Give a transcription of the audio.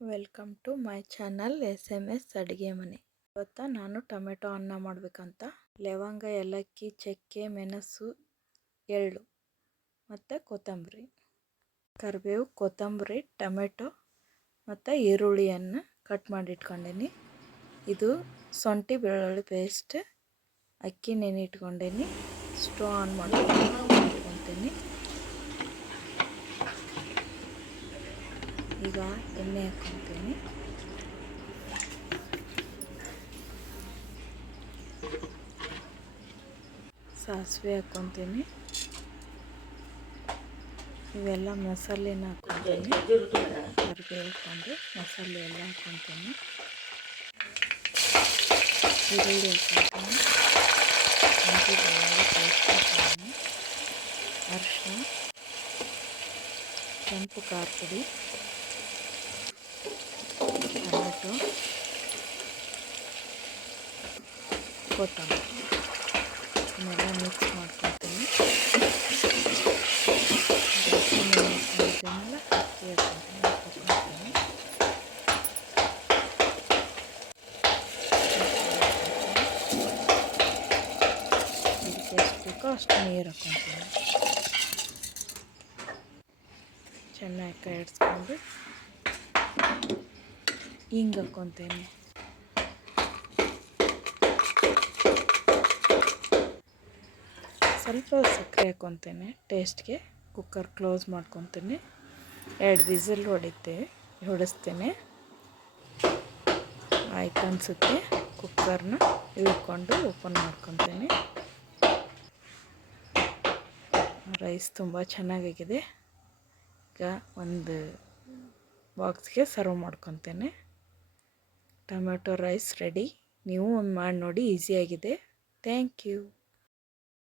Welcome to my channel SMS ಅಡುಗೆ ಮನೆ. ಇವತ್ತು ನಾನು ಟೊಮೆಟೊ ಅನ್ನ ಮಾಡಬೇಕಂತ ಲವಂಗ, ಏಲಕ್ಕಿ, ಚಕ್ಕೆ, ಮೆಣಸು, ಎಳ್ಳು ಮತ್ತು ಕೊತ್ತಂಬರಿ, ಕರಿಬೇವು, ಕೊತ್ತಂಬರಿ, ಟೊಮೆಟೊ ಮತ್ತು ಈರುಳ್ಳಿಯನ್ನು ಕಟ್ ಮಾಡಿ ಇಟ್ಕೊಂಡೀನಿ. ಇದು ಶುಂಠಿ ಬೆಳ್ಳುಳ್ಳಿ ಪೇಸ್ಟ್, ಅಕ್ಕಿ ನೆನೆ ಇಟ್ಕೊಂಡೀನಿ. ಸ್ಟವ್ ಆನ್ ಮಾಡ್ಕೊತೀನಿ. ಈಗ ಎಣ್ಣೆ ಹಾಕ್ಕೊತೀನಿ. ಸಾಸಿವೆ ಹಾಕ್ಕೊತೀನಿ. ಇವೆಲ್ಲ ಮಸಾಲೆನ ಹಾಕ್ಕೊತೀನಿ. ಕರಿಬೇವು ಹಾಕ್ಕೊಂಡು ಮಸಾಲೆ ಎಲ್ಲ ಹಾಕ್ಕೊತೀನಿ. ಈರುಳ್ಳಿ ಹಾಕ್ಕೊತೀನಿ. ಶುಂಠಿ ಬೆಳ್ಳುಳ್ಳಿ ಪೇಸ್ಟ್ ಹಾಕ್ತೀನಿ. ಅರಿಶಿನ, ಕೆಂಪು ಖಾರ ಪುಡಿ, ಟೊಮೆಟೊ, ಕೊತ್ತಂಬರಿ ಇವನ್ನೆಲ್ಲ ಮಿಕ್ಸ್ ಮಾಡ್ಕೊತೀನಿ. ಅಕ್ಕಿ ನೆನೆಸ್ಕೊಂಡಿದ್ದನ್ನೆಲ್ಲ ಅಕ್ಕಿ ಹಾಕ್ಕೊತೀನಿ. ಇದಕ್ಕೆ ಎಷ್ಟು ಬೇಕೋ ಅಷ್ಟು ನೀರು ಹಾಕ್ಕೊತೀನಿ. ಚೆನ್ನಾಗಿ ಕಾಯಿಸ್ಕೊಂಡು ಹಿಂಗೆ ಹಾಕ್ಕೊತೀನಿ. ಸ್ವಲ್ಪ ಸಕ್ಕರೆ ಹಾಕ್ಕೊತೀನಿ ಟೇಸ್ಟ್ಗೆ. ಕುಕ್ಕರ್ ಕ್ಲೋಸ್ ಮಾಡ್ಕೊತೀನಿ. 2 ವಿಸಿಲ್ ಹೊಡಿಸ್ತೀನಿ. ಆಯ್ತು ಅನಿಸುತ್ತೆ. ಕುಕ್ಕರ್ನ ಇಳ್ಕೊಂಡು ಓಪನ್ ಮಾಡ್ಕೊತೀನಿ. ರೈಸ್ ತುಂಬ ಚೆನ್ನಾಗಾಗಿದೆ. ಈಗ ಒಂದು ಬಾಕ್ಸ್ಗೆ ಸರ್ವ್ ಮಾಡ್ಕೊತೀನಿ. Tomato rice ready. ನೀವು ಒಂದು ಮಾಡಿ ನೋಡಿ, ಈಸಿಯಾಗಿದೆ. Thank you.